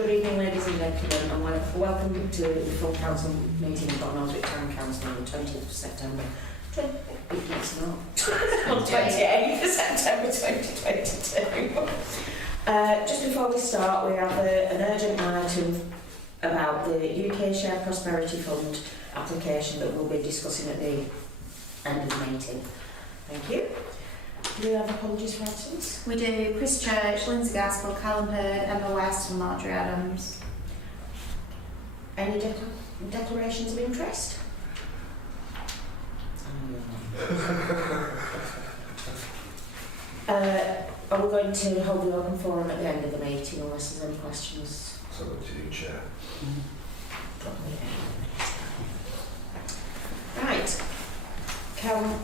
Good evening, ladies and gentlemen, and welcome to the full council meeting of Barnoldswick Town Council on the 20th of September. On the 28th of September 2022. Just before we start, we have an urgent item about the UK Share Prosperity Fund application that we'll be discussing at the end of the meeting. Thank you. Do we have apologies for absence? We do. Chris Church, Lindsay Gaskell, Callum Hurd, Emma West and Marjorie Adams. Any declarations of interest? Are we going to hold the open forum at the end of the meeting unless there's any questions? So what do you, Chair? Right. Can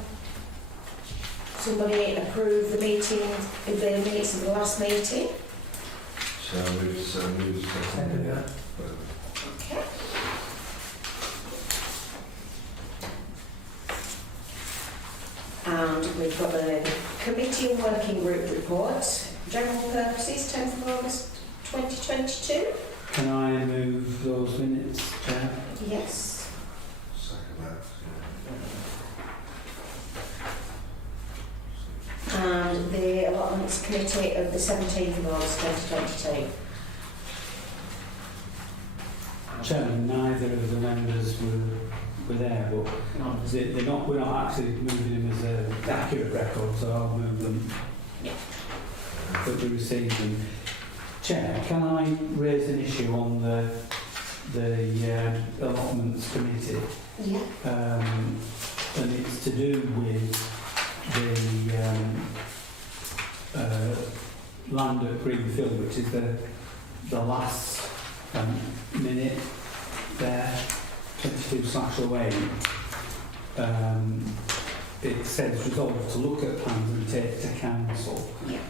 somebody approve the meeting, the minutes of the last meeting? So move second. Yeah. Okay. And we've got the committee and working group report, general purposes, 10th of August 2022. Can I move those minutes, Chair? Yes. Second that. And the allotments committee of the 17th of August 2022. Chairman, neither of the members were there, but we're not actually moving them as an accurate record, so I'll move them. Yeah. That we received them. Chair, can I raise an issue on the allotments committee? Yeah. And it's to do with the land at Greenfield, which is the last minute there, 22/08. It says resolved to look at plans and take to council. Yeah.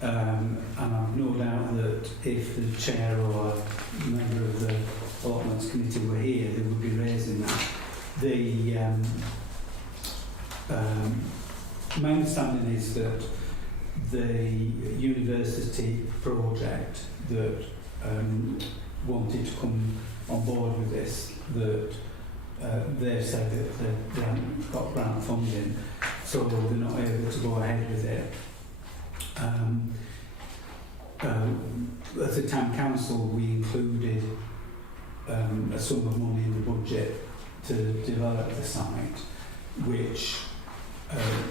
And I've no doubt that if the chair or a member of the allotments committee were here, they would be raising that. My understanding is that the university project that wanted to come on board with this, that they've said that they haven't got grant funding, so they're not able to go ahead with it. As a town council, we included a sum of money in the budget to develop the site, which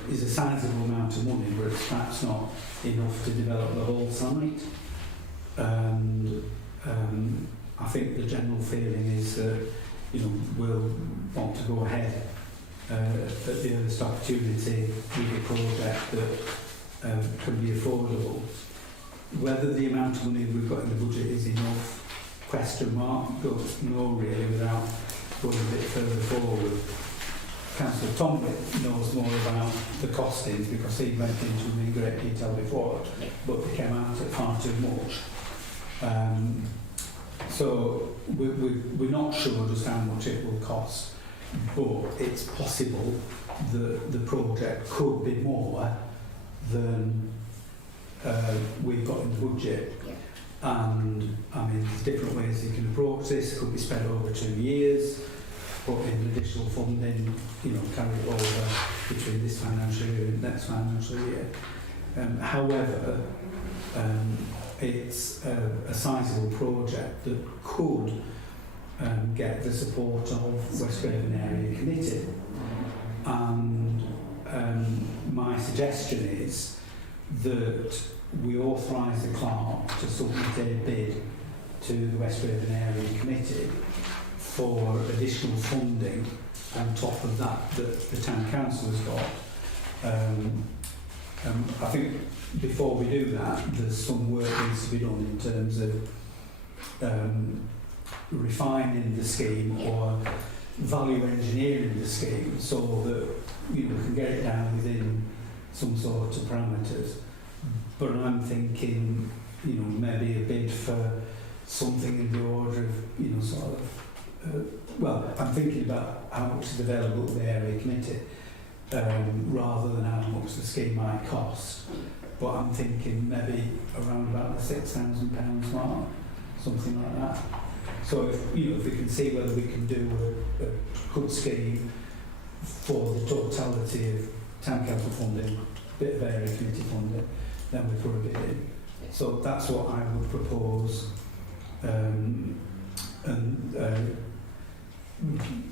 is a sizable amount of money, but it's perhaps not enough to develop the whole site. And I think the general feeling is that we'll want to go ahead at the earliest opportunity with a project that can be affordable. Whether the amount of money we've got in the budget is enough, question mark, don't know really without going a bit further forward. Councillor Tom knows more about the costings because he went into them in great detail before, but they came out at far too much. So we're not sure just how much it will cost, but it's possible that the project could be more than we've got in the budget. Yeah. And I mean, there's different ways you can approach this. It could be spread over 2 years, put in additional funding, carry it over between this financial year and next financial year. However, it's a sizable project that could get the support of West Raven Area Committee. And my suggestion is that we authorise the clerk to submit a bid to the West Raven Area Committee for additional funding on top of that the town council has got. I think before we do that, there's some work needs to be done in terms of refining the scheme or value engineering the scheme so that we can get it down within some sort of parameters. But I'm thinking, maybe a bid for something in the order of, I'm thinking about how much is available to the area committee rather than how much the scheme might cost. But I'm thinking maybe around about the £6,000 mark. something like that. So if we can see whether we can do a good scheme for the totality of town council funding, bit of area committee funding, then we put a bid in. So that's what I would propose, and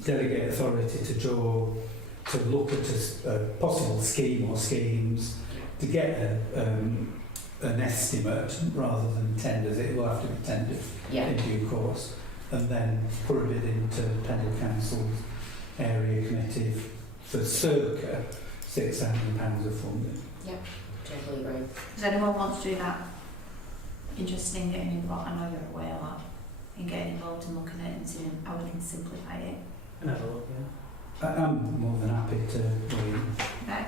delegate authority to Joe to look at a possible scheme or schemes to get an estimate rather than tenders. It will have to be tendered in due course, and then put a bid into Pendle Council's area committee for circa £6,000 of funding. Yep, totally agree. Does anyone want to do that? Interested in getting involved? I know you're aware of that. In getting involved and looking at it and seeing how we can simplify it. And have a look, yeah. I'm more than happy to wait. Okay.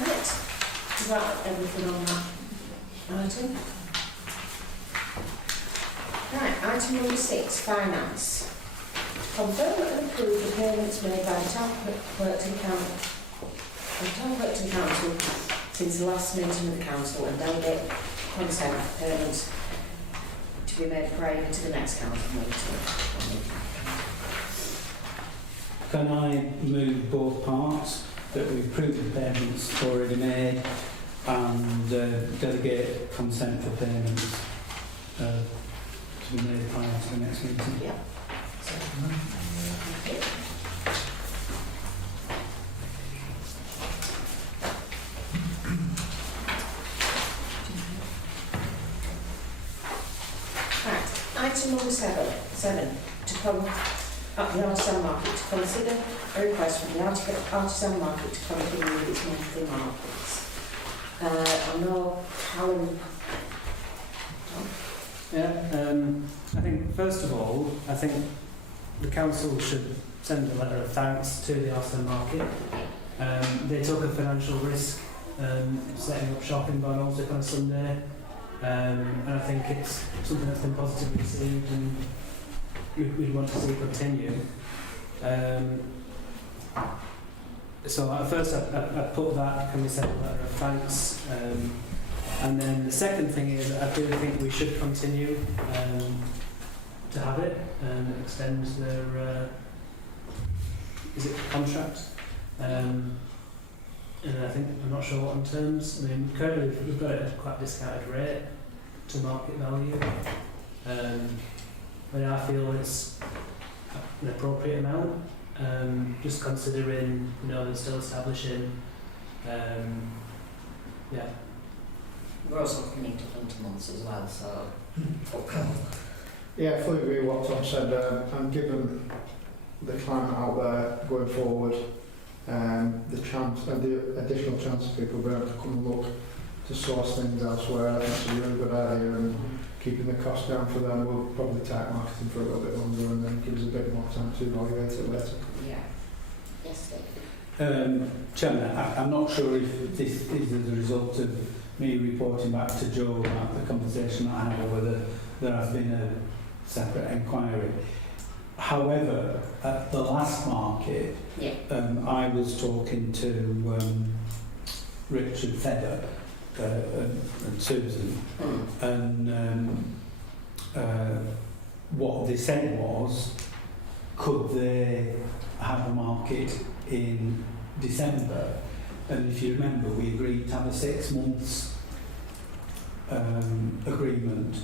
Right, is that everything on that item? Right, item number 6, finance. Confirm and approve the payments made by the Town Clerk to Council since the last meeting of the Council and delegate consent for payments to be made prior to the next Council meeting. Can I move both parts, that we approve the payments already made and delegate consent for payments to be made prior to the next meeting? Yeah. Okay. Right, item number 7, to come up the artisan market to consider a request from the artisan market to continue with its monthly markets. I know Callum. Yeah, I think first of all, I think the council should send a letter of thanks to the artisan market. They took a financial risk setting up shop in Barnoldswick on a Sunday, and I think it's something that's been positively received and we'd want to see continue. So at first I put that, can we send a letter of thanks? And then the second thing is I do think we should continue to have it and extend their contract. And I think, I'm not sure what on terms. I mean, currently we've got it at quite a discounted rate to market value. But I feel it's an appropriate amount, just considering, they're still establishing, yeah. We're also coming to 20 months as well, so. Yeah, I fully agree with what Tom said. And given the climate out there going forward, the chance and the additional chance of people being able to come and look to source things elsewhere, I think it's a really good idea, and keeping the cost down for them will probably take marketing for a little bit longer and then gives a bit more time to evaluate it later. Yeah. Yes, David. Chairman, I'm not sure if this is as a result of me reporting back to Joe about the conversation that I had, or whether there has been a separate inquiry. However, at the last market, I was talking to Richard Fedder and Susan, and what they said was, could they have a market in December? And if you remember, we agreed to have a 6 months agreement,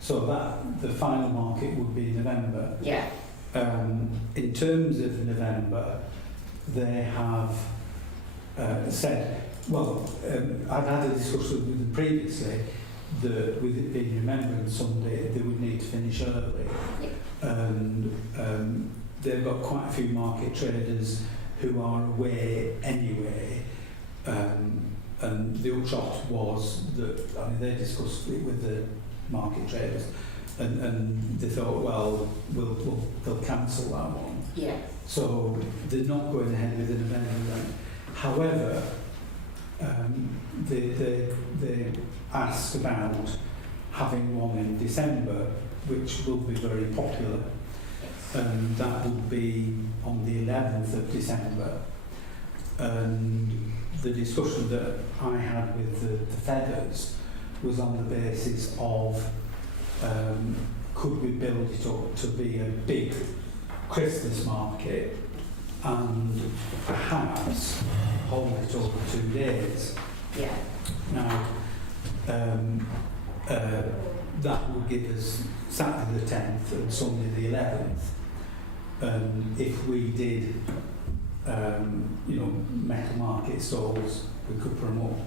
so that the final market would be November. Yeah. In terms of November, they have said, well, I'd had a discussion with them previously that with it being Remembrance Sunday, they would need to finish early. And they've got quite a few market traders who are away anyway. And the upshot was that, I mean, they discussed it with the market traders, and they thought, well, they'll cancel that one. Yeah. So they're not going ahead with an event. However, they asked about having one in December, which will be very popular. and that would be on the 11th of December. And the discussion that I had with the Feathers was on the basis of could we build it up to be a big Christmas market and perhaps hold it over 2 days. Yeah. Now, that would give us Saturday the 10th and Sunday the 11th. If we did, metal market stalls, we could put them up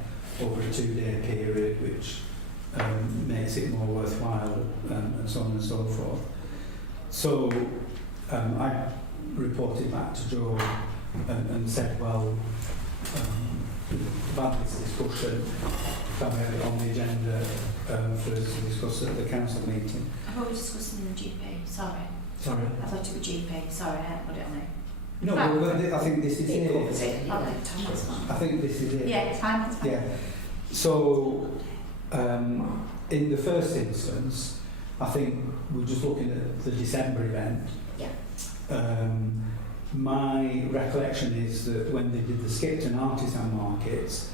over a 2-day period, which makes it more worthwhile, and so on and so forth. So I reported back to Joe and said, well, about this discussion, can we have it on the agenda for us to discuss at the council meeting? I've always discussed it in the GP, sorry. Sorry? I thought it was GP, sorry, I hadn't put it on it. No, well, I think this is It it. covers it, Oh, yeah. that's fine. I think this is it. Yeah, it's fine, it's fine. Yeah. So, in the first instance, I think we're just looking at the December event. Yeah. My recollection is that when they did the Skipton artisan markets,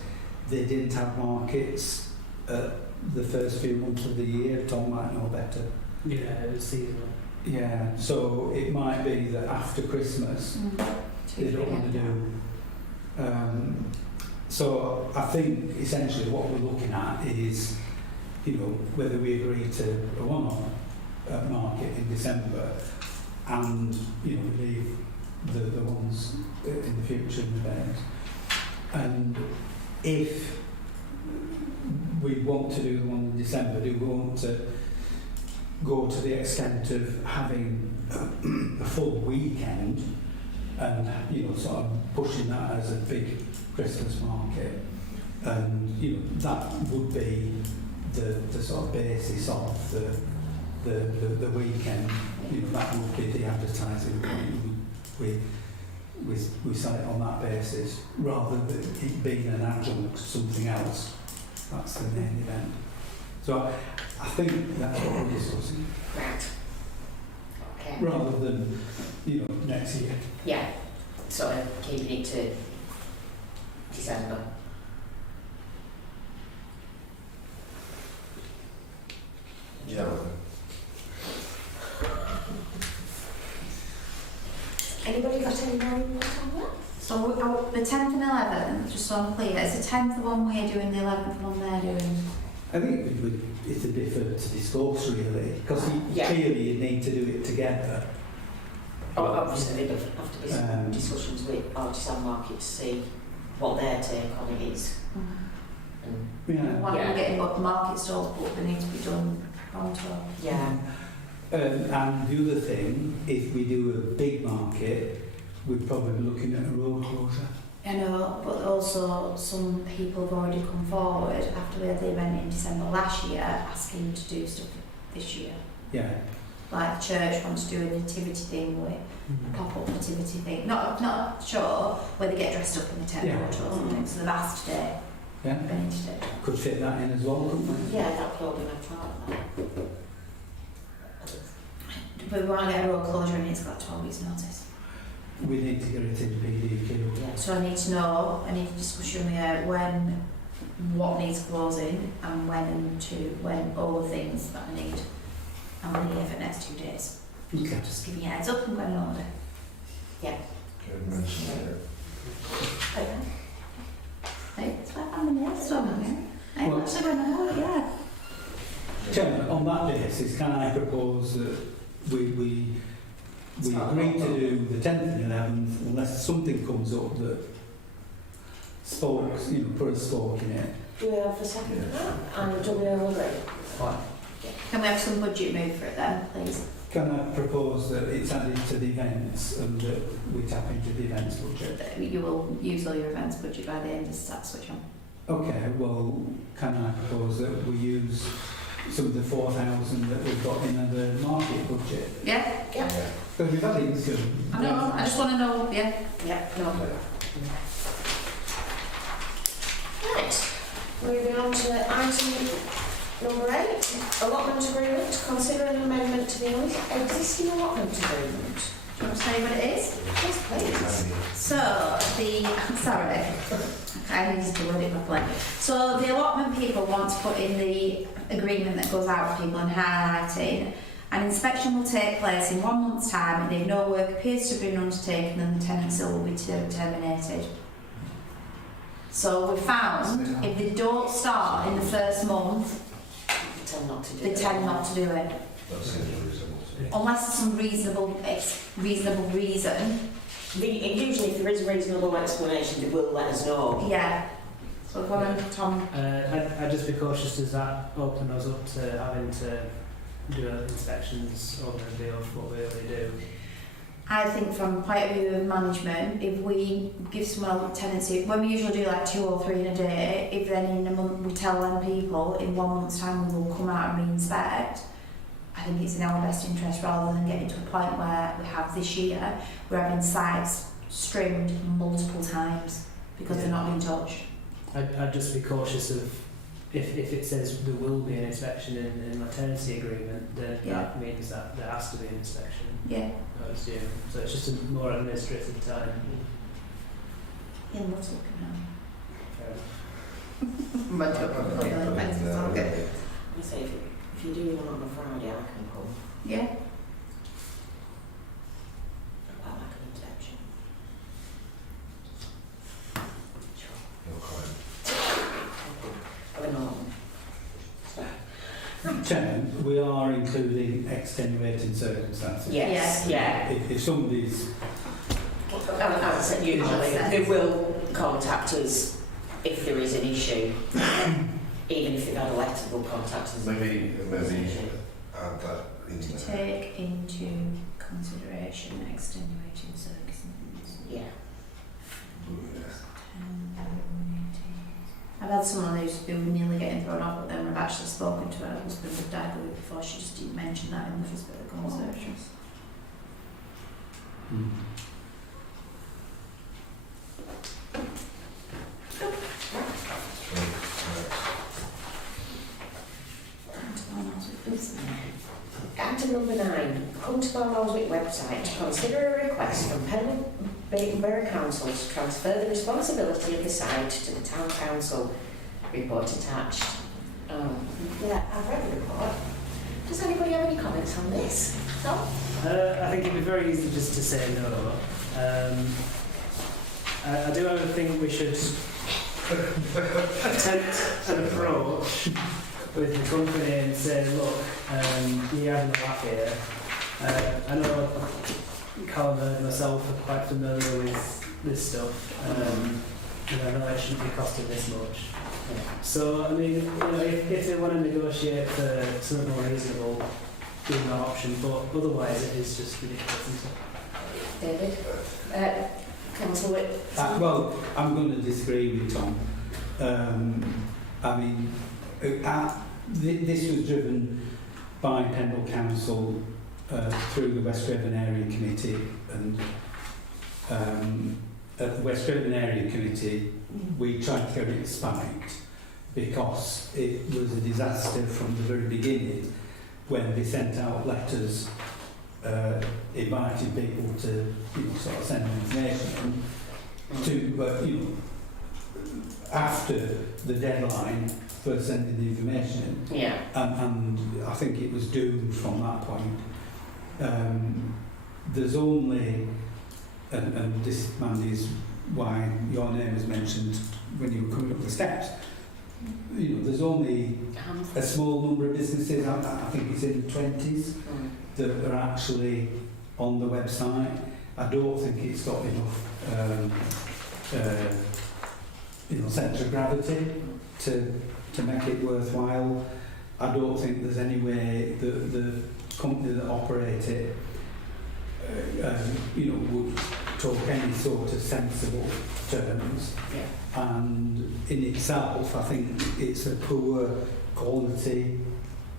they didn't have markets the first few months of the year. Tom might know better. Yeah, it was seasonal. Yeah, so it might be that after Christmas they don't want to do. So I think essentially what we're looking at is, whether we agree to a one-off market in December and, leave the ones in the future in the beds. And if we want to do the one in December, do we want to go to the extent of having a full weekend and, sort of pushing that as a big Christmas market? And, that would be the sort of basis of the weekend. That would be the advertising point. We sell it on that basis rather than it being an adjunct to something else. That's the main event. So I think that's what we're discussing. Right. Okay. Rather than, next year. Yeah. Sort of keeping it to December. Yeah. Anybody got any more input on that? So the 10th and 11th, just so I'm clear, is the 10th the one we're doing, the 11th the one they're doing? I think it's a different discourse really, because Yeah. clearly you need to do it together. Obviously there'll have to be some discussions with artisan market to see what their take on it is. And Yeah. One Yeah. we're getting what market stalls, but they need to be done pronto. yeah. And the other thing, if we do a big market, we're probably looking at a road closure. I know, but also some people have already come forward after we had the event in December last year asking to do stuff this year. Yeah. Like the church wants to do a nativity thing with a pop-up nativity thing. Not sure where they get dressed up in the tent Yeah. or something, so they've asked today. Yeah. They need to do. Could fit that in as well, couldn't we? Yeah, that would all be my part of that. But we want to get a road closure and it's got 12 weeks notice. We need to get it in PDQ. Yeah. So I need to discussion with what needs closing and when all the things that I need. I'm only here for the next 2 days. Okay. Just giving you a heads up and going on holiday. Good mention it. Hey, it's like I'm in the storm here. I'm Well- actually going on holiday, yeah. Chairman, on that basis, can I propose that we agree to do the 10th and 11th unless something comes up that spokes, put a spoke in it. Do we have a second for that? And do we already? Can we have some budget move for it then, please? Can I propose that it's added to the events and that we tap into the events budget? That you will use all your events budget by the end of the tax switch on. Okay, well, can I propose that we use some of the 4,000 that we've got in the market budget? Yeah? Yeah. Because we've had income. I know, I just want to know, yeah. Yeah, no. Right. Moving on to item Number 8, allotment agreement. Consider an amendment to the existing allotment agreement. Do you want to say what it is? Yes, please. So, sorry, I need to word it properly. So, the allotment people want to put in the agreement that goes out to people in highlighting. An inspection will take place in 1 month's time, and if no work appears to have been undertaken, then the tenancy will be terminated. So, we found if they don't start in the first month, They tend not to do they it. tend not to do it. That seems reasonable. Unless there's some reasonable reason. Usually, if there is a reasonable explanation, they will let us know. Yeah. So go on, Tom. I'd just be cautious, does that open us up to having to do inspections over and beyond what we already do? I think from point of view of management, if we give someone a tenancy, when we usually do like 2 or 3 in a day, if then in a month we tell them people in 1 month's time we will come out and re-inspect, I think it's in our best interest rather than getting to a point where we have this year, we're having sites strimmed multiple times because they're not being touched. I'd just be cautious of if it says there will be an inspection in my tenancy agreement, then that means that there has to be an inspection. Yeah. I assume. So it's just a more administrative time. He loves looking Fair enough. I say if you're doing one on a Friday, I can come. Yeah. I quite like an inspection. Your client. Chairman, we are including extenuating circumstances. Yes, yeah. If somebody's, As I said, usually they will contact us if there is an issue. Even if they've had a letter, they'll contact us. Maybe add that in To there. take into consideration extenuating circumstances. Yeah. I've had someone who's been nearly getting thrown off, but then we've actually spoken to her husband who died the week before. She just didn't mention that in the first bit of the conversation. Item number 9. Come to Barnoldswick website to consider a request from Pendle Borough Council to transfer the responsibility of the site to the Town Council. Report attached. Yeah, I've read the report. Does anybody have any comments on this? No? I think it'd be very easy just to say no. I do however think we should attempt an approach with the company and say, look, you're having a laugh here. I know Callum and myself are quite familiar with this stuff, and I know it shouldn't be costing this much. So, I mean, if they want to negotiate for something more reasonable, give them that option, but otherwise it is just ridiculous, isn't it? David? Councillor Whit? well, I'm going to disagree with Tom. I mean, this was driven by Pendle Council through the West Raven Area Committee, and at the West Raven Area Committee we tried to get it spiked because it was a disaster from the very beginning when they sent out letters inviting people to sort of send information to after the deadline for sending the information. Yeah. And I think it was doomed from that point. There's only, and this, Mandy, is why your name was mentioned when you were coming up the steps. There's only a small number of businesses, I think it's in the 20s, that are actually on the website. I don't think it's got enough centre of gravity to make it worthwhile. I don't think there's any way that the company that operate it would talk any sort of sensible terms. Yeah. And in itself, I think it's a poor quality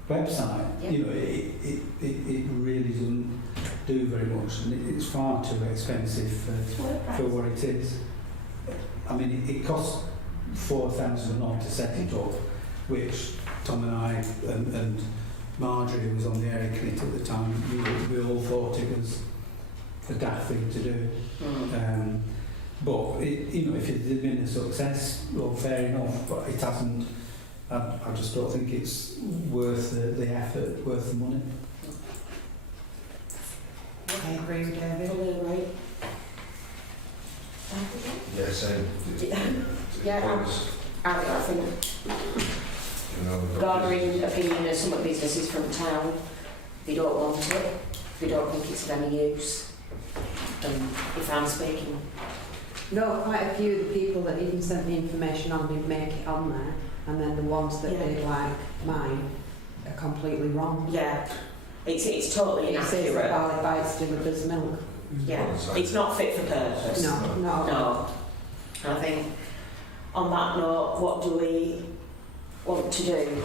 website. Yeah. It really doesn't do very much, and it's far too expensive for what it is. I mean, it costs 4,000 odd to set it up, which Tom and I and Marjorie, who was on the area committee at the time, we all thought it was a daft thing to do. But you know, if it had been a success, well, fair enough. But it hasn't. I just don't think it's worth the effort, worth the money. I agree with David. Fully right. Yeah, same. Yeah, I think You know, gathering opinion of some of the businesses from town, they don't want it, they don't think it's of any use. If I'm speaking. No, quite a few of the people that even sent the information on didn't make it on there, and then the ones that did, like mine, are completely wrong. Yeah, it's totally It says that inaccurate. barley bites delivers milk. Yeah, it's not fit for purpose. No, not at all. No. I think on that note, what do we want to do?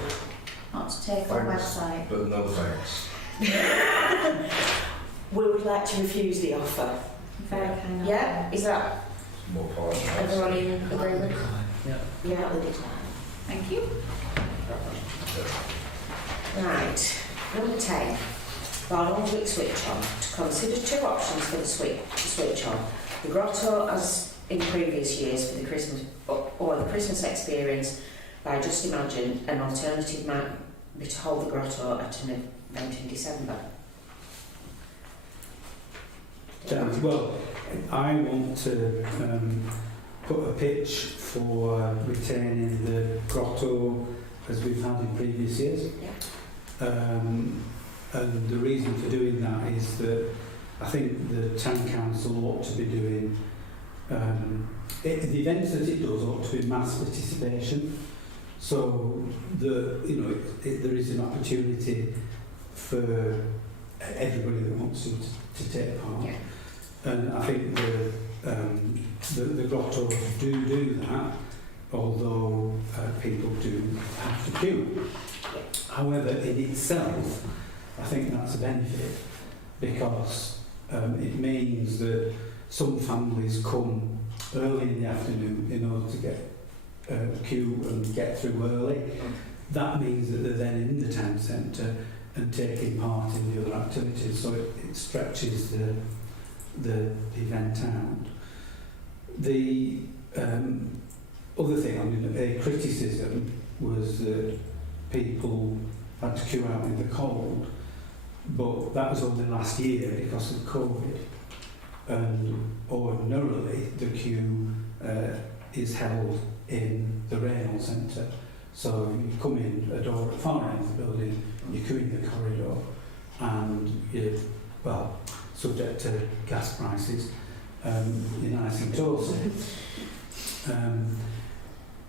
Not to take on Thanks. website. but no thanks. We would like to refuse the offer. Very kind of. Yeah, is that It's more polite. everyone in agreement? Yeah. Yeah, the decline. Thank you. Right, number 10. Barnoldswick switch on. To consider two options for the switch on. The grotto, as in previous years for the Christmas or the Christmas experience, by Just Imagine, an alternative might be to hold the grotto at an event in December. Well, I want to put a pitch for retaining the grotto as we've had in previous years. And the reason for doing that is that I think the town council ought to be doing the events that it does ought to be mass participation. So there is an opportunity for everybody that wants to take part. Yeah. And I think the grottos do that, although people do have to queue. However, in itself, I think that's a benefit because it means that some families come early in the afternoon in order to get queue and get through early. That means that they're then in the town centre and taking part in the other activities, so it stretches the event out. The other thing, I mean, a criticism was that people had to queue out in the cold, but that was only last year because of COVID. And ordinarily, the queue is held in the rail centre. So you come in a door at the far end of the building, you queue in the corridor, and you're, well, subject to gas prices, you're nice and toasty.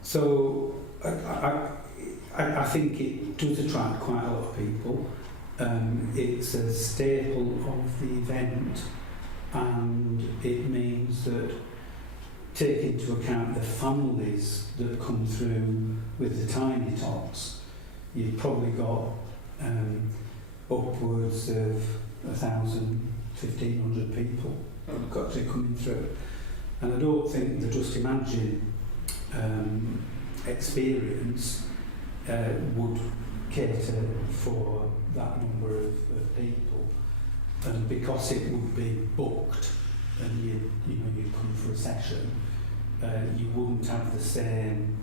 So I think it does attract quite a lot of people. It's a staple of the event, and it means that, take into account the families that come through with the tiny tots, you've probably got upwards of 1,000, 1,500 people actually coming through. And I don't think the Just Imagine experience would cater for that number of people, and because it would be booked and you come for a session, you wouldn't have the same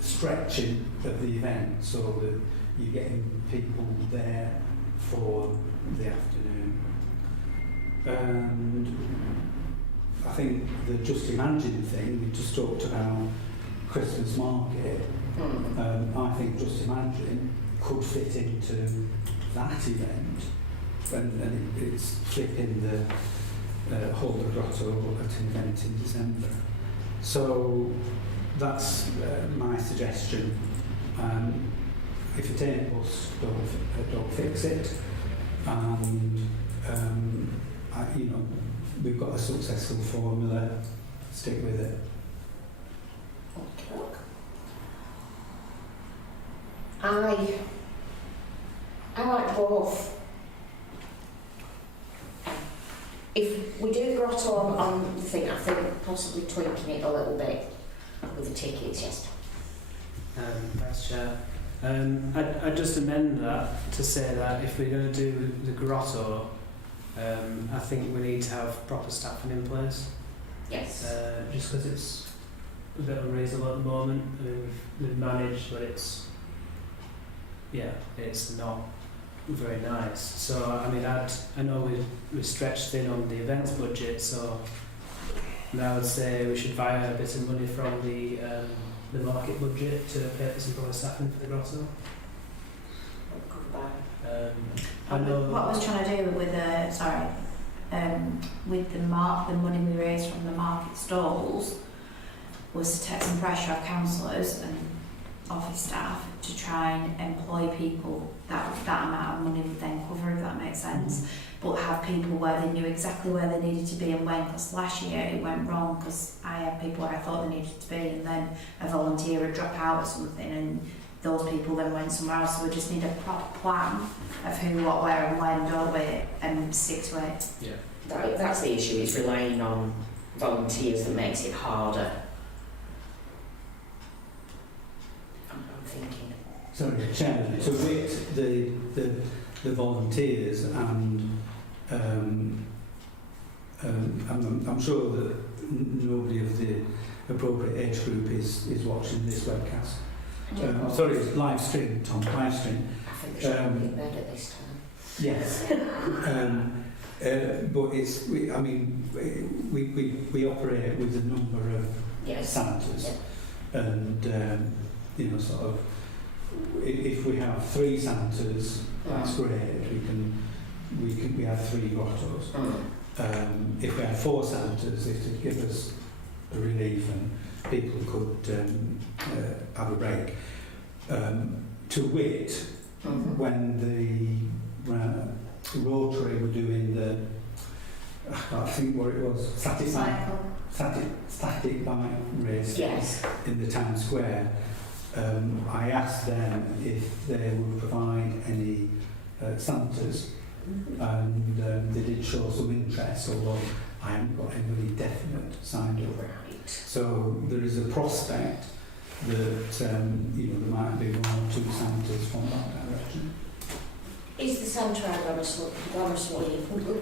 stretching of the event, so that you're getting people there for the afternoon. And I think the Just Imagine thing, we just talked about Christmas market. I think Just Imagine could fit into that event, and it's flipping the hold the grotto at an event in December. So that's my suggestion. If it ain't bust, don't fix it. And we've got a successful formula. Stick with it. I like both. If we do the grotto on the thing, I think possibly tweaking it a little bit with the tickets, yes. Vice Chair. I'd just amend that to say that if we're going to do the grotto, I think we need to have proper staffing in place. Yes. Just because it's a bit unreasonable at the moment. I mean, we've managed, but it's not very nice. So I mean, I know we're stretched thin on the events budget, so I would say we should via a bit of money from the market budget to pay for some proper staffing for the grotto. I know What I was trying to do with the money we raised from the market stalls was to take some pressure off councillors and office staff to try and employ people that amount of money would then cover, if that makes sense. But have people where they knew exactly where they needed to be and when, because last year it went wrong because I had people where I thought they needed to be and then a volunteer would drop out or something and those people then went somewhere else. So we just need a proper plan of who, what, where and when, don't we, and stick to it. Yeah. That's the issue, it's relying on volunteers that makes it harder. I'm thinking. Sorry, Chairman, to wit the volunteers and I'm sure that nobody of the appropriate age group is watching this webcast. Sorry, it's live stream, Tom, live stream. I think they should be in bed at this time. Yes. But we operate with a number of Santas, and sort of if we have 3 Santas, that's great. We have 3 grottos. If we had 4 Santas, it would give us a relief and people could have a break. To wit, when the Rotary were doing I can't think what it was, static bike race in the town square, I asked them if they would provide any Santas, and they did show some interest, although I haven't got anybody definite signed up. Right. So there is a prospect that there might be 1 or 2 Santas from that direction. Is the Santa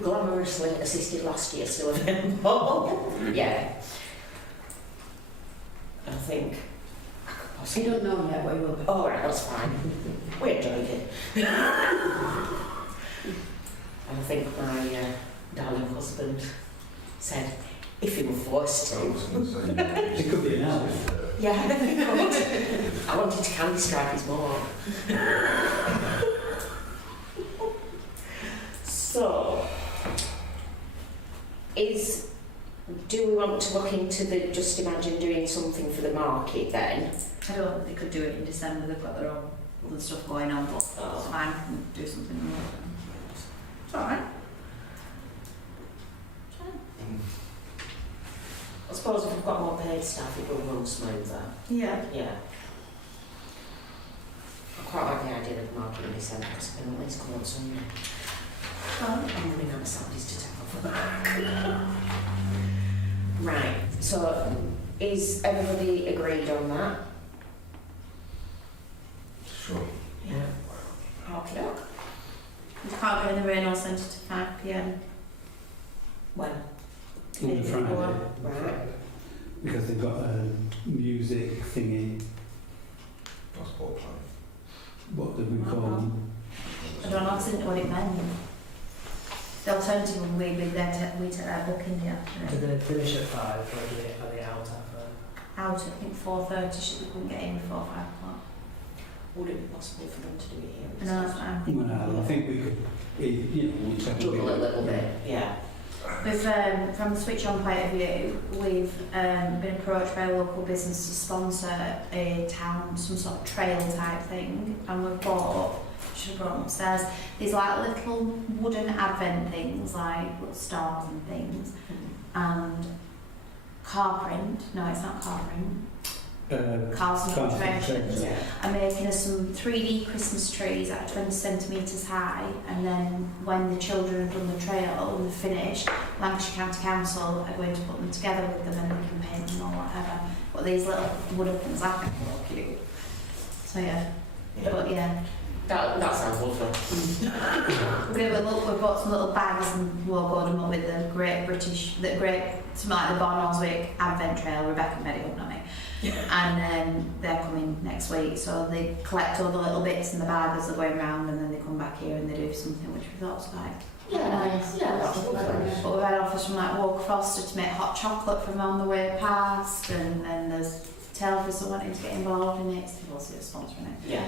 glamorously assisted last year still available? Yeah. I think. You don't know yet what you will be. Oh, right, that's fine. We enjoyed it. I think my darling husband said, if he were forced to. It could be an elf. Yeah, I think he could. I wanted to candy stripe his more. So, do we want to look into just imagine doing something for the market then? I don't think they could do it in December, they've got their own other stuff going on, but it's fine, we can do something more. It's alright. I suppose if we've got more paid staff, it will run smoother. Yeah. Yeah. I quite like the idea of the market in December because I can at least come on Sunday. I'm running out of Saturdays to take off the back. Right, so is everybody agreed on that? Sure. Yeah. Okay. We can't go in the Raynor Centre to 5 p.m. When? On Friday. Right. Because they've got a music thingy. Passport plan. What did we call them? I don't know, I didn't know what it meant. The alternative would be we take their book in the afternoon. Did they finish at 5 or are they out at 5? Out at, I think, 4:30, we couldn't get in before 5 o'clock. Would it be possible for them to do it here? I know, that's what I'm thinking. Well, I think we could, whichever Juggle a little bit, yeah. We've, from the Switch On point of view, we've been approached by a local business to sponsor a town, some sort of trail type thing, and we've bought, should have brought them upstairs, these like little wooden advent things, like little stars and things, and car print, no it's not car print, Carlson Illustrations, Yeah. are making us some 3D Christmas trees at 20 centimetres high, and then when the children have done the trail and they're finished, Lancashire County Council are going to put them together with them and they can paint them or whatever. But these little wooden things, I think they're cute. So yeah, Yeah. but yeah. That sounds lovely. We bought some little bags and logoed them up with the something like the Barnoldswick Advent Trail. Rebecca made it up, not me. And they're coming next week, so they collect all the little bits in the bag as they're going round, and then they come back here and they do something which we thought was quite nice. Yeah, that's lovely. But we've had offers from like Walker Foster to make hot chocolate from on the way past, and then there's Telford wanting to get involved in it, so we'll see who's sponsoring it. Yeah.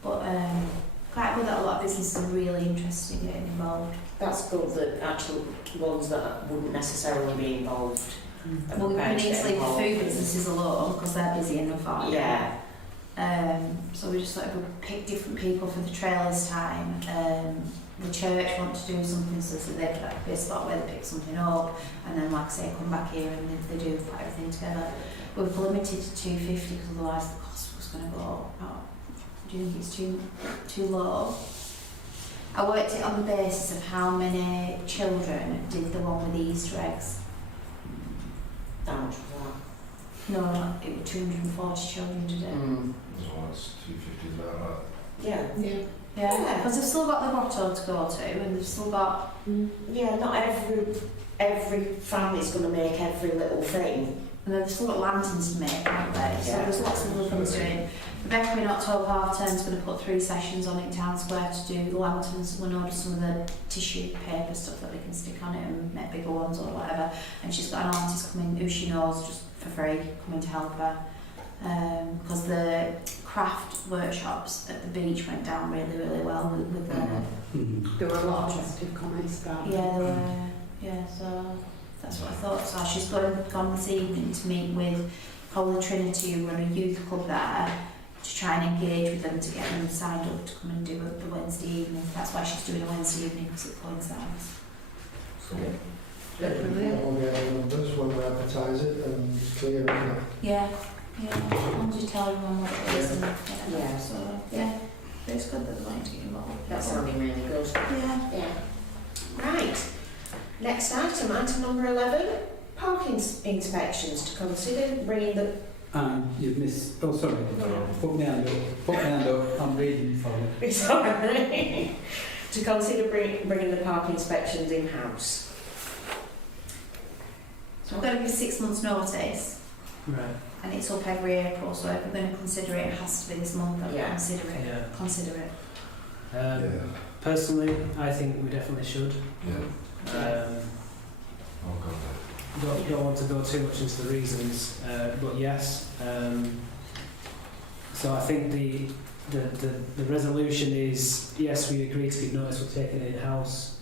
But quite good that a lot of businesses are really interested in getting involved. That's good that actual ones that wouldn't necessarily be involved. are Well, we prepared to need get to leave the involved. food businesses alone because they're busy enough, aren't they? Yeah. So we just thought if we pick different people for the trail this time. The church want to do something so that they could have a spot where they pick something up, and then, like I say, come back here and they do put everything together. We've limited to 250 because otherwise the cost was going to go up. Do you think it's too low? I worked it on the basis of how many children did the one with the Easter eggs. How much was No, it was 240 children did it. that? Mm. So that's 250 about Yeah. Yeah. Yeah, because they've still got the grotto to go to, and they've still got. Yeah, not every family's going to make every little thing. And they've still got lanterns to make, haven't they? So Yeah. there's lots of little things doing. Rebecca in October half term is going to put 3 sessions on in Town Square to do the lanterns. We'll order some of the tissue paper stuff that we can stick on it and make bigger ones or whatever. And she's got an artist coming who she knows just for free, coming to help her. Because the craft workshops at the beach went down really, really well with the... There were a lot of positive comments about it. Yeah, there were. Yeah, so that's what I thought. So she's gone this evening to meet with Holy Trinity, who run a youth club there, to try and engage with them to get them signed up to come and do it the Wednesday evening. That's why she's doing a Wednesday evening, because it coincides. So, Brilliant. We'll get the numbers when we advertise it and it's clear, isn't it? Yeah, as long as you tell everyone what it is. And, Yeah. So, yeah, it's good that they're wanting to get involved. That's sounding really good. Yeah. Yeah. Right. Next item number 11. Parking inspections to consider bringing the... You've missed... Oh, sorry. Put my hand up. I'm reading for you. Sorry. To consider bringing the parking inspections in-house. So we're going to give 6 months' notice. Right. And it's up every April, so if we're going to consider it, it has to be this month that we Yeah. consider it. Yeah. Consider it. yeah. Personally, I think we definitely should. Yeah. Oh, God. Don't want to go too much into the reasons, but yes. So I think the resolution is, yes, we agree to give notice, we'll take it in-house,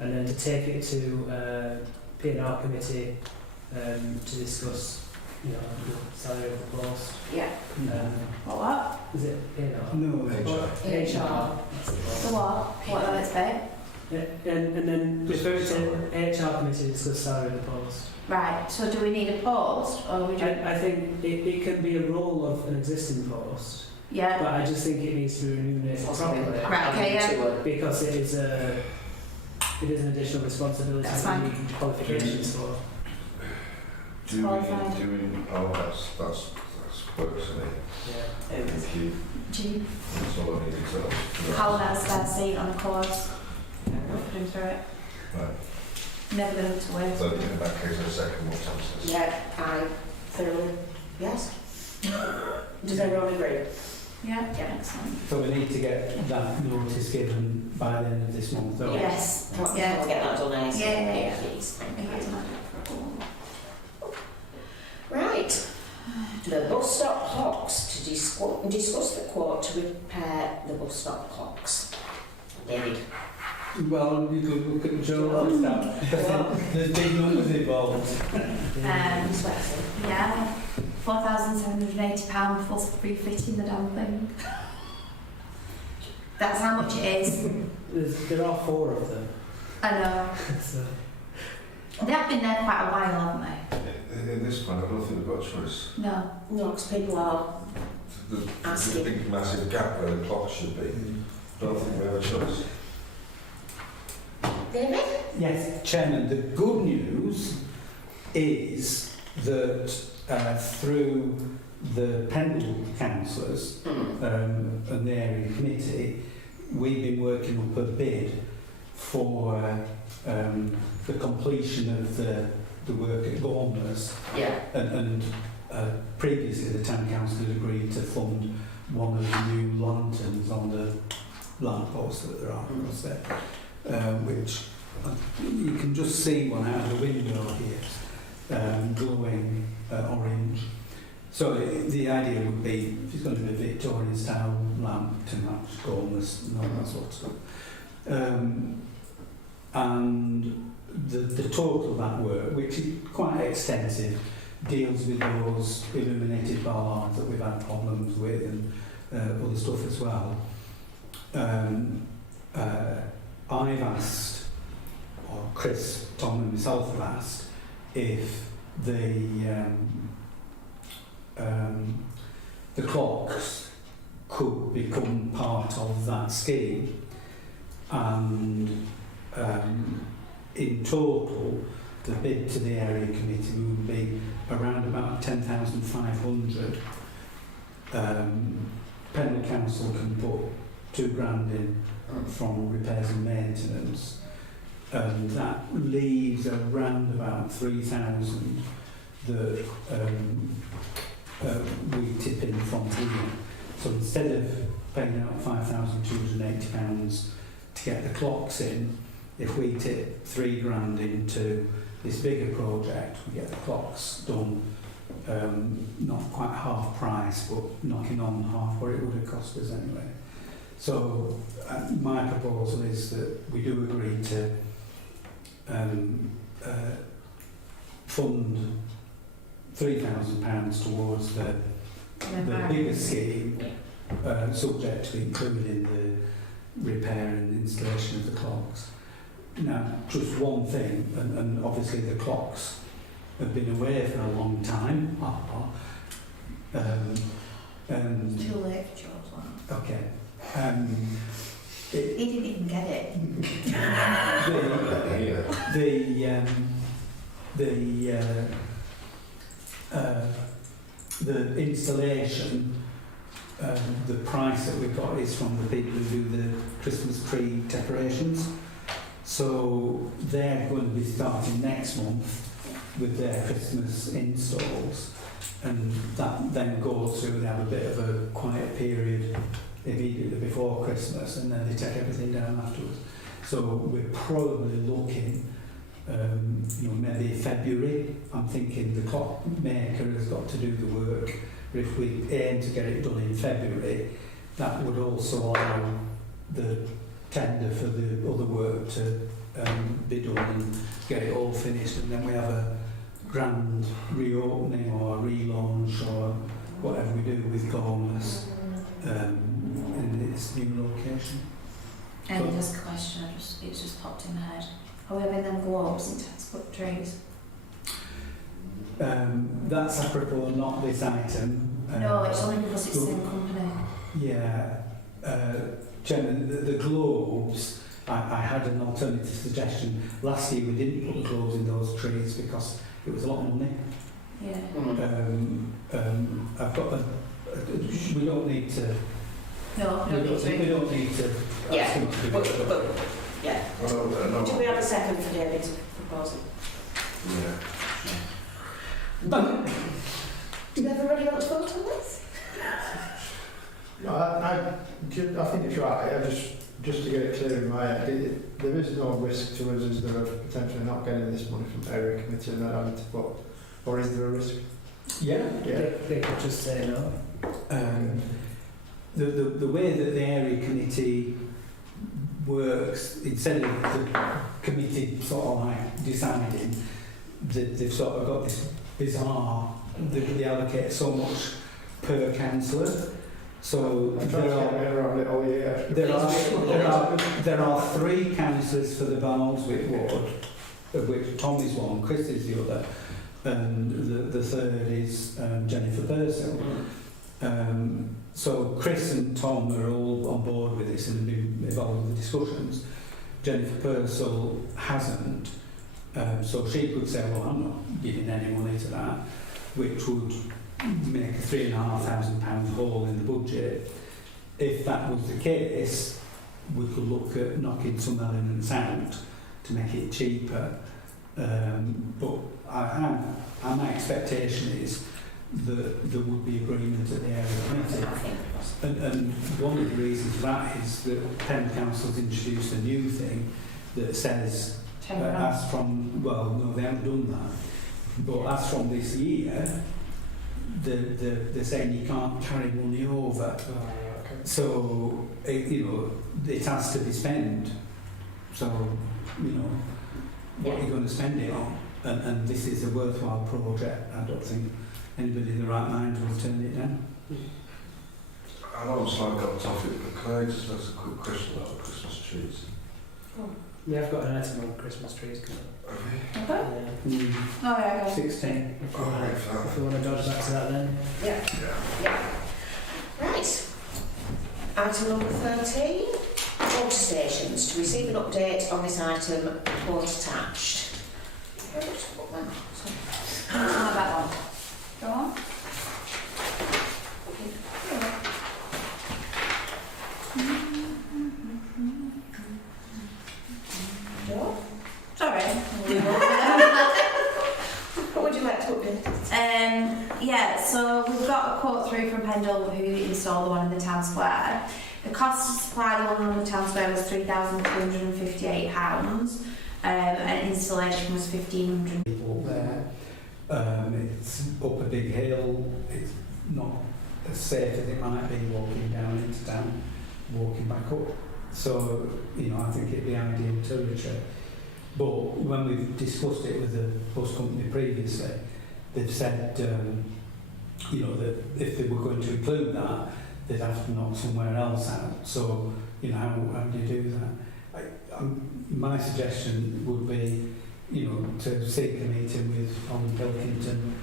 and then to take it to P&R committee to discuss, the salary of the post. Yeah. What? Is it P&R? No, HR. HR. That's the post. The what? What are it's paid? Yeah, and then refer it to HR committee to discuss salary of the post. Right, so do we need a post, or are we doing... I think it can be a role of an existing post, Yeah. but I just think it needs to be remunerated properly. Right, okay, yeah. Because it is an additional responsibility That's that fine. you need qualifications for. Qualified. That's works for me. Yeah. Thank you. Gee, That's all I need to tell. Colin has a spare seat on the course. Put him through it. Right. Never going to win. So in that case, a second more chances. Yeah, I thoroughly... Yes. Does everyone agree? Yeah, excellent. So we need to get that notice given by the end of this month, though. Yes. I'll Yeah. get that done ASAP. Yeah. Please. I think it's not. Right. The bus stop clocks to discuss the quote to repair the bus stop clocks. David. Well, you could look at Joe and stuff. There's big numbers involved. Yeah, £4,780 plus refitting the damn thing. That's how much it is. There are 4 of them. I know. So, They have been there quite a while, haven't they? In this one, I don't think we've got a choice. No. No, because people are... There's a Asking. big, massive gap where the clock should be. I don't think we have a choice. David? Yes, Chairman, the good news is that through the Pendle councillors and the area committee, we've been working up a bid for the completion of the work at Gormers. Yeah. And previously the town council had agreed to fund one of the new lanterns on the lampposts that there are across there, which you can just see one out of the window here, glowing orange. So the idea would be, if it's going to be a Victorian style lamp to match Gormers and all that sort of stuff. And the total of that work, which is quite extensive, deals with those illuminated bollards that we've had problems with and other stuff as well. I've asked, or Chris, Tom and myself have asked, if the clocks could become part of that scheme, and in total the bid to the area committee would be around about 10,500. Pendle Council can put £2,000 in from repairs and maintenance, and that leaves around about 3,000 that we tip in from here. So instead of paying out £5,280 to get the clocks in, if we tip £3,000 into this bigger project, we get the clocks done, not quite half price, but knocking on half what it would have cost us anyway. So my proposal is that we do agree to fund £3,000 towards the bigger scheme, subject to including the repair and installation of the clocks. Now, just one thing, and obviously the clocks have been away for a long time. Too late for George Lang. Okay. He didn't even get it. The installation, the price that we've got is from the people who do the Christmas tree decorations. So they're going to be starting next month with their Christmas installs, and that then goes through. They have a bit of a quiet period immediately before Christmas, and then they take everything down afterwards. So we're probably looking, maybe February. I'm thinking the clockmaker has got to do the work, but if we aim to get it done in February, that would also allow the tender for the other work to be done and get it all finished, and then we have a grand reopening or a relaunch or whatever we do with Gormers in its new location. And just a question, it's just popped in my head. Are we having them globes in 10-foot trees? That's apropos, not this item. No, it's only because it's the same company. Yeah. Chairman, the globes, I had an alternative suggestion. Last year we didn't put the globes in those trees because it was a lot of money. Yeah. I've got we don't need to. No, We don't need to. Yeah. ask him to do it. Yeah. Do we have a second for David's proposal? Yeah. Do everybody want to vote on this? I think it's right. Just to get it clear in my head, there is no risk to us as there of potentially not getting this money from area committee and not having to vote, or is there a risk? Yeah. They could just say no. The way that the area committee works, instead of the committee sort of like deciding, they've sort of got this bizarre, they allocate so much per councillor. So there are 3 councillors for the Barnoldswick ward, of which Tom is one, Chris is the other, and the third is Jennifer Purcell. So Chris and Tom are all on board with this and have been involved with the discussions. Jennifer Purcell hasn't, so she could say, well, I'm not giving any money to that, which would make a £3,500 hole in the budget. If that was the case, we could look at knocking some elements out to make it cheaper. But my expectation is that there would be agreement at the area committee. And one of the reasons for that is that Penn Council's introduced a new thing that says, as from, well, no, they haven't done that, but as from this year, they're saying you can't carry money over. So, it has to be spent. So, what are you going to spend it on? And this is a worthwhile project. I don't think anybody in the right mind will turn it down. I know I'm slightly off topic, but can I just ask a quick question about the Christmas trees? Yeah, I've got an item on Christmas trees coming up. Okay. Oh, yeah, okay. 16. If you want to dodge back to that then. Yeah. Right. Item number 13. Water stations. To receive an update on this item, report attached. That one. Go on. Sorry. What would you like to update? Yeah, so we've got a quote through from Pendle who installed the one in the town square. The cost to supply the one on the town square was £3,258, and installation was £1,500. People there. It's up a big hill. It's not as safe as it might be walking down into town, walking back up. So, I think it'd be ideal territory. But when we've discussed it with the bus company previously, they've said, that if they were going to include that, they'd have to knock somewhere else out. So, how do you do that? My suggestion would be, to seek a meeting on Pilkington,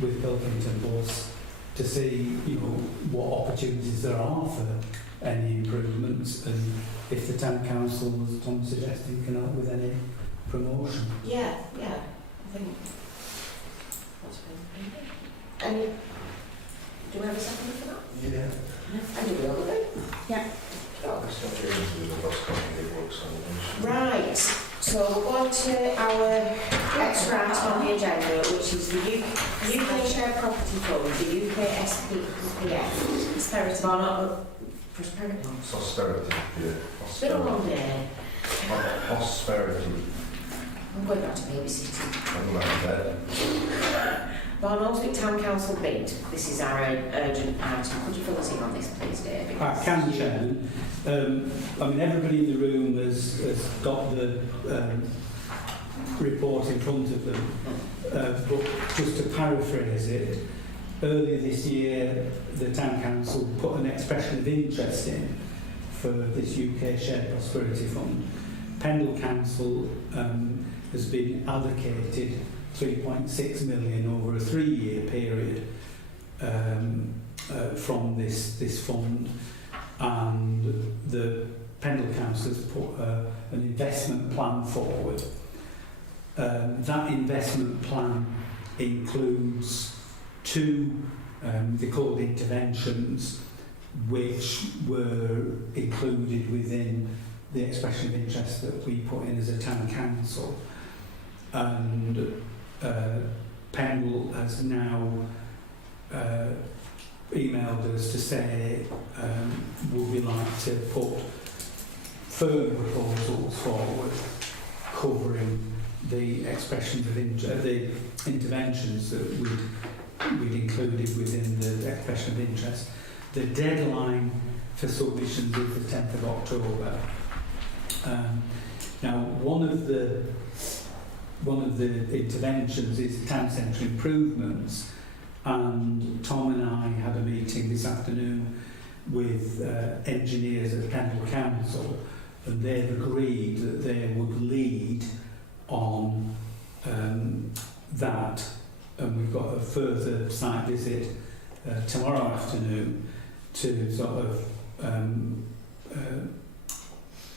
with Pilkington Bus, to see, what opportunities there are for any improvements, and if the town council, as Tom suggested, can help with any promotion. Yeah, I think that's good. Any? Do we have a second for that? Yeah. I do the other way. Yeah. Let's not get into the bus company works on the Right. So we're on to our extra item on the agenda, which is the UK Share Property Fund, the UK SPPF. Prosperity. Prosperity, yeah. It's been a long day. Prosperity. I'm going back to babysitting. I'm like that. Barnoldswick Town Council bid. This is our urgent item. Could you fill us in on this, please, David? I can, Chairman. Everybody in the room has got the report in front of them. But just to paraphrase it, earlier this year, the Town Council put an expression of interest in for this UK Shared Prosperity Fund. Pendle Council has been allocated 3.6 million over a 3-year period from this fund, and the Pendle Council has put an investment plan forward. That investment plan includes 2 they called interventions, which were included within the expression of interest that we put in as a town council. And Pendle has now emailed us to say would we like to put further proposals forward covering the expressions of the interventions that we'd included within the expression of interest. The deadline for submissions is the 10th of October. Now, one of the interventions is town centre improvements, and Tom and I had a meeting this afternoon with engineers at Pendle Council, and they've agreed that they would lead on that, and we've got a further site visit tomorrow afternoon to sort of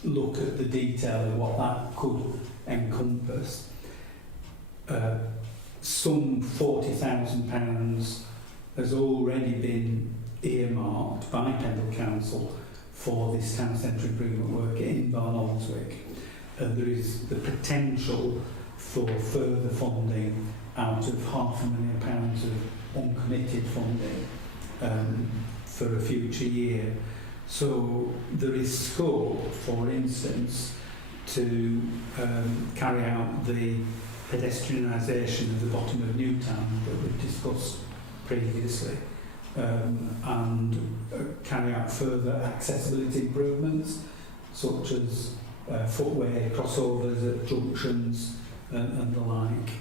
look at the detail of what that could encompass. some £40,000 has already been earmarked by Pendle Council for this town centre improvement work in Barnoldswick, and there is the potential for further funding out of £500,000 of uncommitted funding for a future year. So there is scope, for instance, to carry out the pedestrianisation of the bottom of Newtown that we've discussed previously, and carry out further accessibility improvements such as footway crossovers at junctions and the like.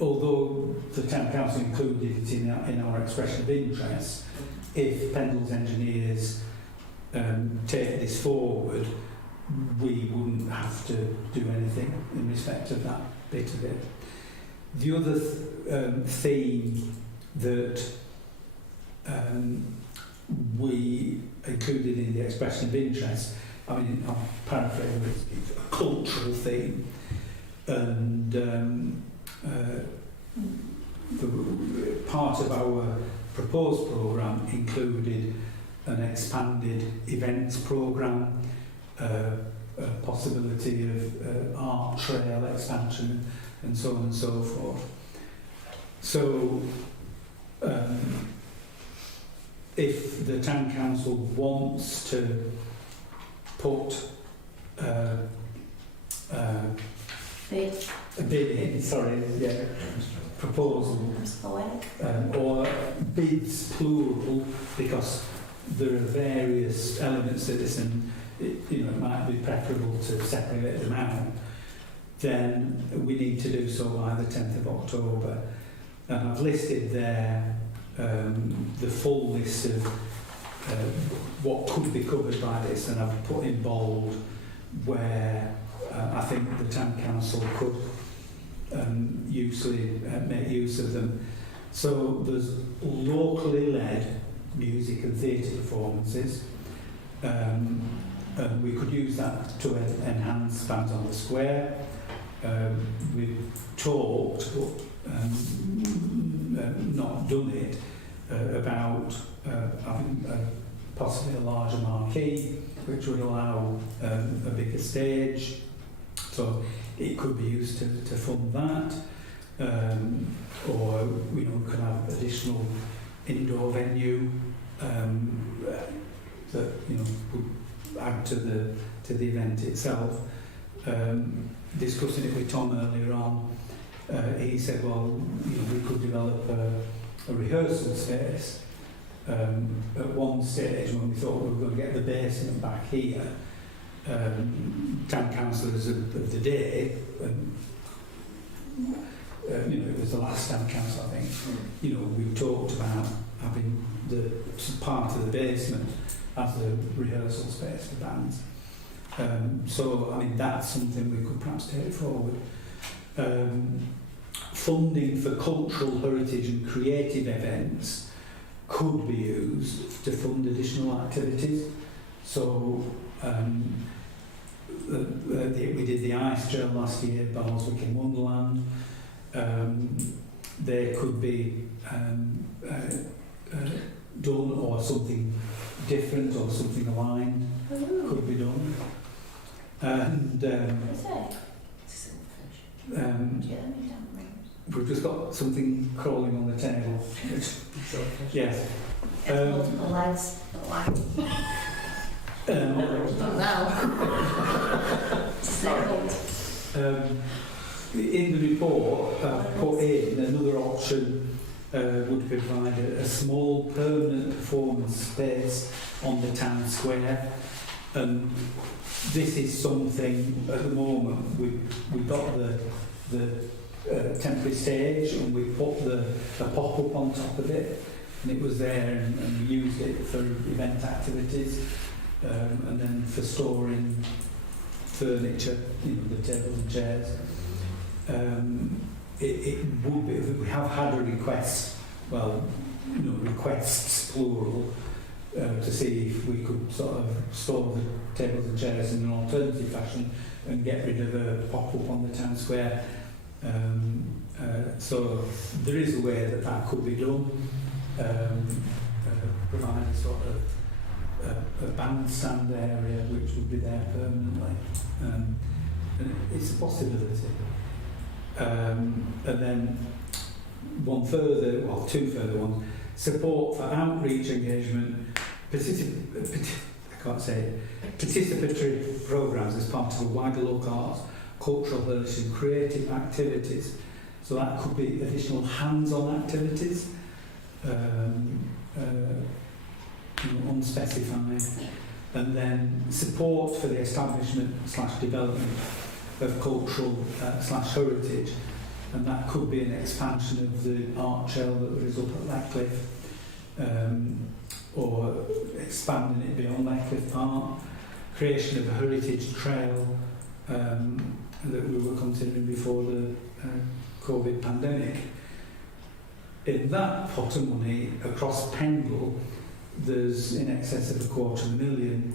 Although the Town Council included it in our expression of interest, if Pendle's engineers take this forward, we wouldn't have to do anything in respect of that bit of it. The other theme that we included in the expression of interest, I mean, I'll paraphrase, it's a cultural theme, and part of our proposed programme included an expanded events programme, a possibility of art trail expansion, and so on and so forth. So, if the Town Council wants to put a bid in, proposal, or bids plural, because there are various elements to this, and it might be preferable to separate them out, then we need to do so by the 10th of October. And I've listed there the full list of what could be covered by this, and I've put in bold where I think the Town Council could usually make use of them. So there's locally led music and theatre performances. We could use that to enhance Bands on the Square. We've talked, but not done it, about having possibly a larger marquee, which would allow a bigger stage. So it could be used to fund that. Or we could have additional indoor venue that would add to the event itself. Discussing it with Tom earlier on, he said, well, we could develop a rehearsal space. At one stage, when we thought we were going to get the basement back here, town councillors of the day, it was the last town council, I think, we talked about having the part of the basement as a rehearsal space for bands. So, I mean, that's something we could perhaps take forward. Funding for cultural heritage and creative events could be used to fund additional activities. So, we did the ice trail last year, Barnoldswick in Wonderland. There could be done, or something different or something aligned could be done. And we've just got something crawling on the table. Yes. Multiple legs, but like. Don't know. Sorry. In the report, I've put in another option would provide a small permanent performance space on the town square. And this is something at the moment we've got the temporary stage, and we put the pop-up on top of it, and it was there, and we used it for event activities, and then for storing furniture, the tables and chairs. It would be, we have had a request, requests plural, to see if we could sort of store the tables and chairs in an alternative fashion and get rid of a pop-up on the town square. So there is a way that that could be done. Provide a sort of a bandstand area which would be there permanently. And it's a possibility. And then two further ones. Support for outreach engagement, participatory programmes as part of a wider local arts, cultural heritage and creative activities. So that could be additional hands-on activities, unspecified. And then support for the establishment / development of cultural / heritage. And that could be an expansion of the art shell that was up at Leckliffe, or expanding it beyond Leckliffe Park, creation of a heritage trail that we were considering before the COVID pandemic. In that pot of money across Pendle, there's in excess of $250,000.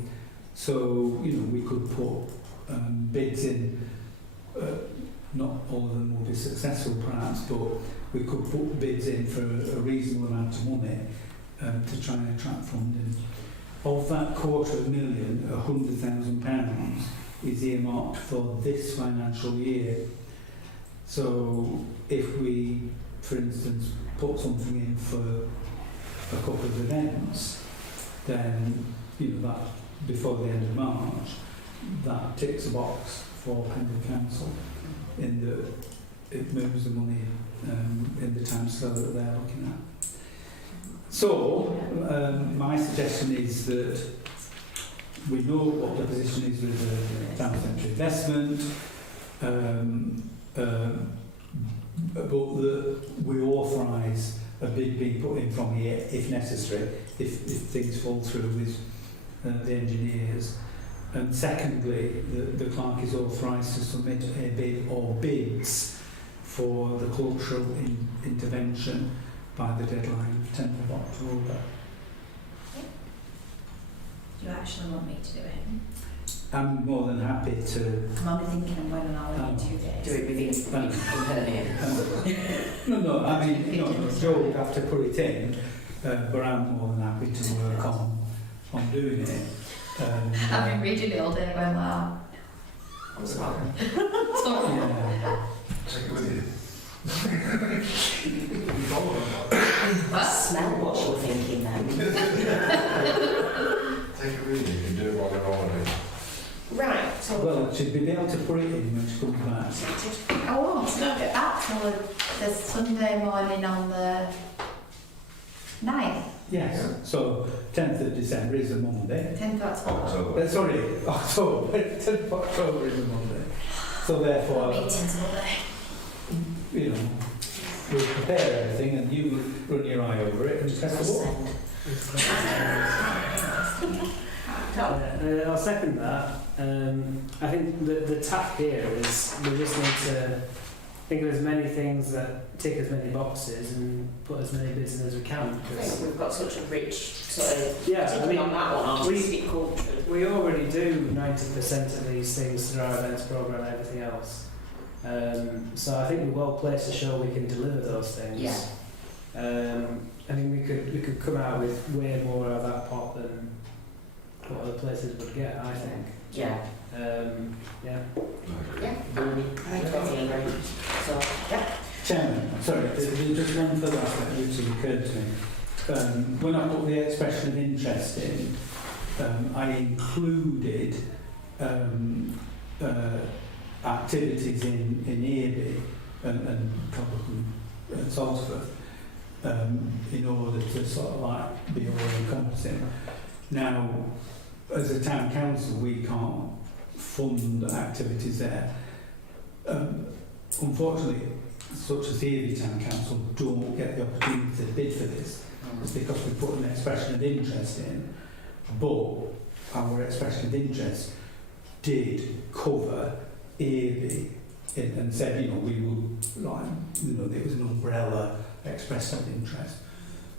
So, we could put bids in. Not all of them will be successful perhaps, but we could put bids in for a reasonable amount of money to try and attract funding. Of that $250,000, £100,000 is earmarked for this financial year. So if we, for instance, put something in for a couple of events, then that before the end of March, that ticks a box for Pendle Council, in that it moves the money in the timescale that they're looking at. So, my suggestion is that we know what the position is with the town centre investment, but that we authorise a bid being put in from here if necessary, if things fall through with the engineers. And secondly, the clerk is authorised to submit a bid or bids for the cultural intervention by the deadline of 10th of October. Do you actually want me to do it? I'm more than happy to... I'm only thinking when and I'll do 2 days. Do it within her name. No, I mean, Joe would have to put it in, but I'm more than happy to work on doing it. I've been reading it all day going, wow. I'm sorry. Yeah. Take it with you. What? Smell what you're thinking then. Take it with you. You can do it while you're on holiday. Right, so... Well, she'd be able to put it in when she comes back. I won't get back till the Sunday morning on the 9th. Yes, so 10th of December is a Monday. 10th of October. October. Sorry, October. 10th of October is a Monday. So therefore, Meetings all day. we'll prepare everything and you run your eye over it and press the button. I'll second that. I think the tack here is we just need to think of as many things that tick as many boxes and put as many bids in as we can. I think we've got such a rich sort of... Yeah, I mean, on that one, artistic culture. we already do 90% of these things through our events programme and everything else. So I think we're well placed to show we can deliver those things. Yeah. I mean, we could come out with way more out of that pot than what other places would get, I think. Yeah. Yeah. Yeah. I totally agree. So, yeah. Chairman, sorry, there's just one further aspect which has occurred to me. When I put the expression of interest in, I included activities in Earby and probably Salsforth in order to sort of like be all encompassing. Now, as a town council, we can't fund activities there. Unfortunately, such as the Earby Town Council don't get the opportunity to bid for this. It's because we put an expression of interest in, but our expression of interest did cover Earby and said, we would, like, there was an umbrella expression of interest.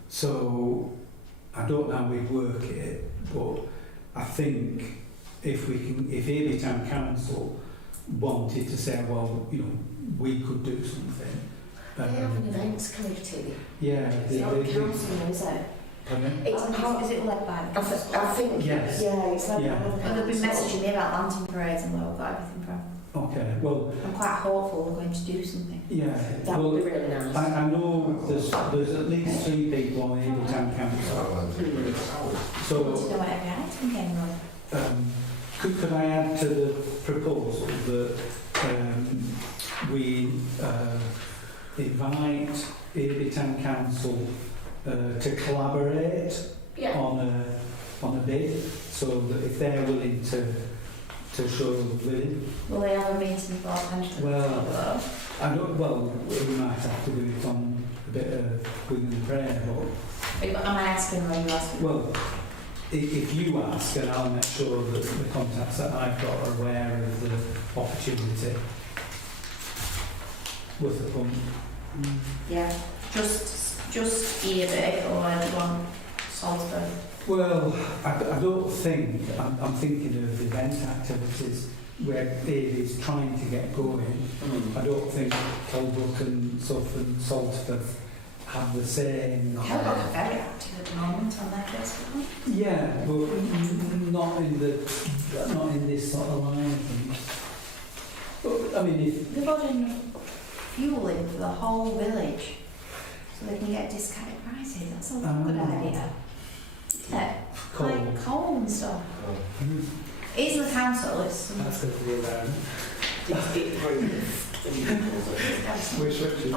So I don't know how we'd work it, but I think if Ely Town Council wanted to say, well, you know, we could do something. They have an events committee. Yeah, It's not the council, is it? Pardon? It's part, Is it led by the I think, Yes. yeah, it's led Yeah. by the Well, they've been council. messaging me about lantern parades and where we've got everything from. Okay, well, I'm quite hopeful we're going to do something. yeah. That well, would be really nice. I know there's at least 3 people on the Ely Town Council. So, Want to know what every item came on. could I add to the proposal that we invite Ely Town Council to collaborate Yeah. on a bid, so that if they're willing to show willing, Will they have a meeting before potentially? well, I don't. Well, we might have to do it on a bit of wing and prayer, but Am I asking or are you asking? well, if you ask, and I'll make sure that the contacts that I've got are aware of the opportunity. With the pump. Yeah. Just Ely or anyone Salisbury? Well, I don't think, I'm thinking of event activities where Ely's trying to get going. I don't think Colebrook and Suffolk and Salford have the same. Kellogg's are very active at the moment on their Facebook. Yeah, but not in this sort of line, I think. But, I mean, if... They've ordered enough fuel in for the whole village so they can get discounted prices. That's a good idea. Yeah. Coal. Like coal and stuff. It's the council, it's... That's good for the environment. We switched it.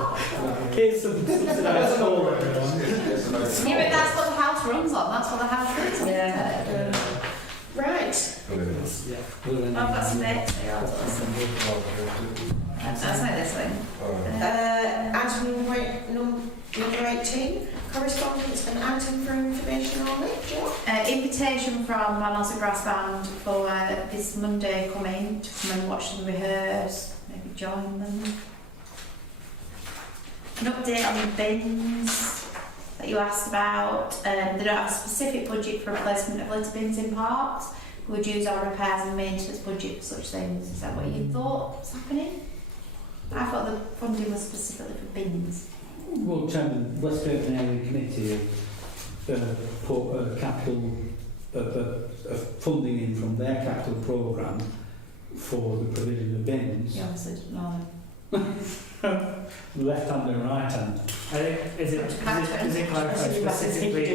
Kids subsidise coal, everyone. Yeah, but that's what the house runs on. That's what the house runs on. Yeah. Right. Yeah. I've got some bits here. That's not this thing. Item number 18, correspondence and item for information only. Invitation from Barnoldswick Brass Band for this Monday coming to come and watch them rehearse, maybe join them. An update on the bins that you asked about. They don't have a specific budget for replacement of litter bins in parks. We would use our repairs and maintenance budget for such things. Is that what you thought was happening? I thought the funding was specifically for bins. Well, Chairman, West Burton Area Committee have put a capital funding in from their capital programme for the provision of bins. You obviously didn't know. Left hand and right hand. Is it clarified Specifically.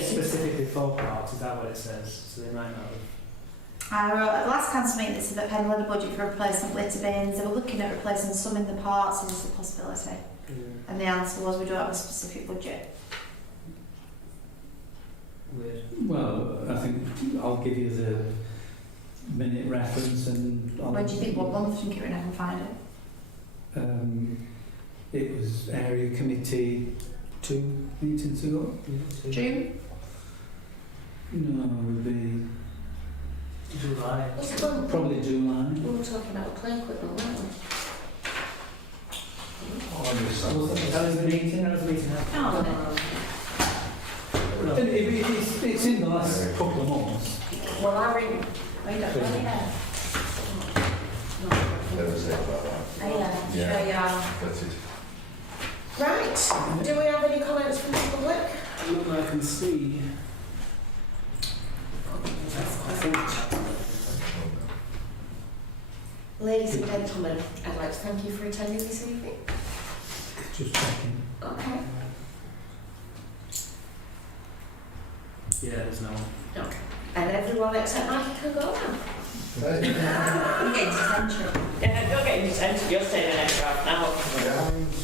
specifically for parks? Is that what it says? So they might not have. I wrote at the last council meeting, they said that Penn had a budget for replacement litter bins. They were looking at replacing some in the parks, and there's a possibility. And the answer was we don't have a specific budget. Weird. Well, I think I'll give you the minute reference and... When do you think, what month do you think you're going to find it? It was Area Committee 2 meetings ago. June? No, it would be July. probably July. We were talking about play equipment, weren't we? That was the meeting. Oh, And it's in the last couple of months. Well, I ring. I don't know yet. Never say about that. Oh, yeah. Yeah. Sure you are. That's it. Right. Do we have any comments from the public? Not that I can see. I think. Ladies and gentlemen, I'd like to thank you for attending this evening. Just checking. Okay. Yeah, there's no one. Okay. And everyone except Mike can go now. Hey. I'm getting detention. Yeah, don't get in detention, you're staying in anyway.